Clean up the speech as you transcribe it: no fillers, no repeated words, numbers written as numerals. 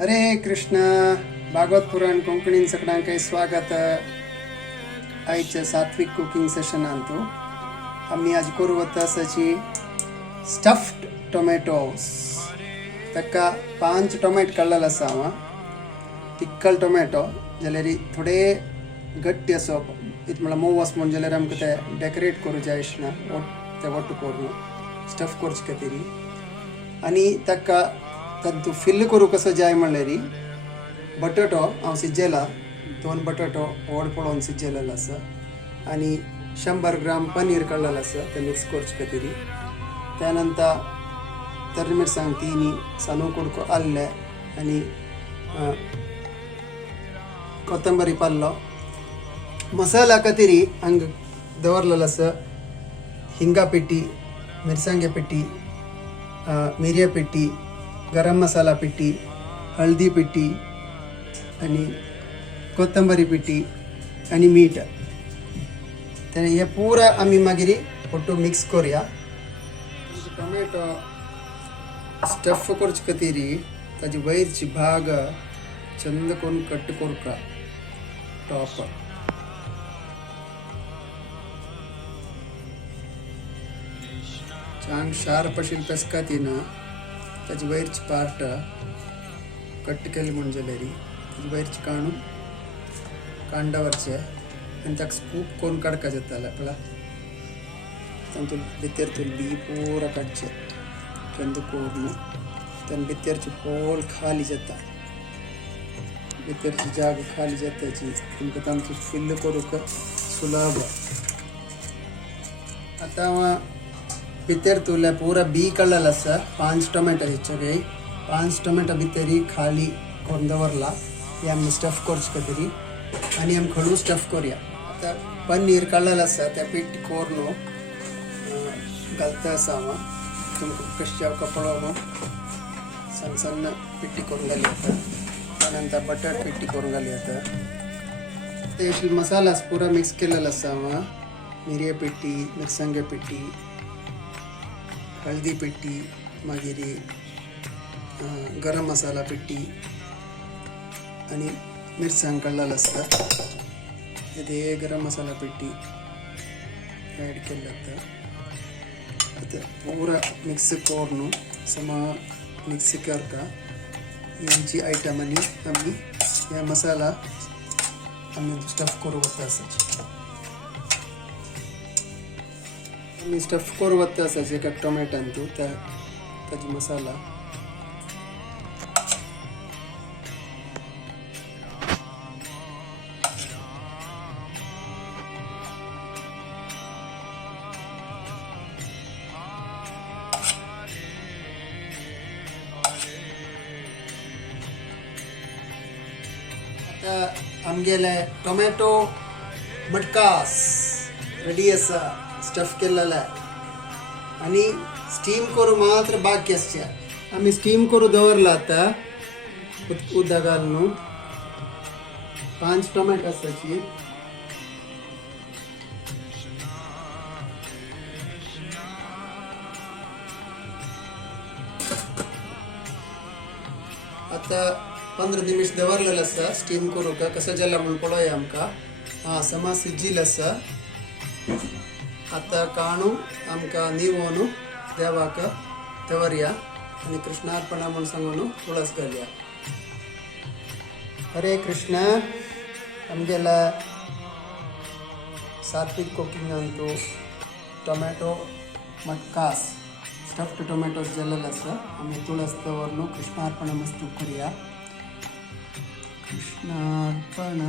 हरे कृष्ण भागवत पुराण कोंकणीन सगळ्यांक स्वागत. आयचे सात्विक कुकिंग सेशन अंतू आम्ही आज करू वताची स्टफ्ड टोमॅटोज. ताका 5 टोमॅटो काडलेले आसा हांव. पिक्कल टोमॅटो जाल्यार थोडे गट्टी असो इत म्हळ्यार मोव आस म्हण जाल्यार आमकां ते डेकोरेट करूं जाय आसना ते वट्ट करून स्टफ करचे खातीर. आनी ताका तू फिल करूं कसो जाय म्हणल्यार बटाटो हांव सिज्जेला 2 बटाटो व्हड पळोवन सिज्जेलेलो आसा आनी 100 ग्राम पनीर काडलेलो आसा ते मिक्स करचे खातीर. त्यानंतर तर्री मिरसांग 3 सानू कुडको आल्ले आनी कोथंबरी पल्लो मसाला खातीर हांग दवरलेलो आसा. हिंगा पेटी, मिरसांगे पेटी, मिरया पेटी, गरम मसाला पेटी, हळदी पेटी आणि कोथंबरी पेटी आणि मीठ. तर हे पुरा आम्ही मागीर ಒಟ್ಟು मिक्स करूया. टोमॅटो स्टफ करचे खातीर ताजी वयरची भाग चंद करून कट करता. टॉप चांग शार्प आशिल्ली पेसका तीन ताजी वयरची पार्ट कट केली म्हण जाल्यार ताजी वयरची काडून कांडावरचे आनी ताका स्कूप करून काडका जाताले पळय. तातूंत भितर तो बी पुरा काडचे चंद करून तान भितरची होल खाली जाता. भितरची जागा खाली जाताची तुमकां तांचो फिल करूंक सुलभ. आतां भितर तुला पूरा बी काडलेलो आसा. 5 टोमॅटोचे 5 टोमॅटो भितर खाली करून दवरला. हे आमी स्टफ करचे खातीर आनी आमी खडू स्टफ करूया. आतां पनीर काडलेलो आसा त्या पेटी करून घालता आसा हांव. तुमकां कशें जावका पळोवन सन्न सन्न पेटी करून घाली आतां. त्यानंतर बटाट पेटी करून घाली आतां. ते मसाला पुरा मिक्स केलेलो आसा हांव. मिरया पेटी, मिरसांगे पेटी, हळदी पेटी, मागीर गरम मसाला पेटी आणि मिरसांग काडलेलो आसता. ते गरम मसाला पेटी ॲड केल्लो आतां. आतां पुरा मिक्स करून समा मिक्स करता. ही आयटमांनी आमी हे मसाला आमी स्टफ करूं वता आसाची. आमी स्टफ करूं वता आसाची एका टोमॅटान तूं ताजी मसाला आमगेले टोमॅटो मटकास रेडी आसा स्टफ केलेला आणि स्टीम करू मात्र बाकी आसचे. आम्ही स्टीम करू दवरला आता उदक घालून. 5 टोमॅटो आसाची आता 15 निमिष दवरलेलं आसा स्टीम करू का कसं जाला म्हणून पळोवया आमकां. हां समा सिज्जिल्लो आसा. आता काणू आमकां निवोन देवाक दवरया आनी कृष्णार्पणा म्हणून सांगून तुळस घालया. हरे कृष्ण. आमगेला सात्विक कुकिंगान तूं टोमॅटो मटकास स्टफ्ड टोमॅटोज जाल्लेलो आसा. आमी तुळस दवरून कृष्णार्पणमस्तू करूया. कृष्णार्पणमस्तु.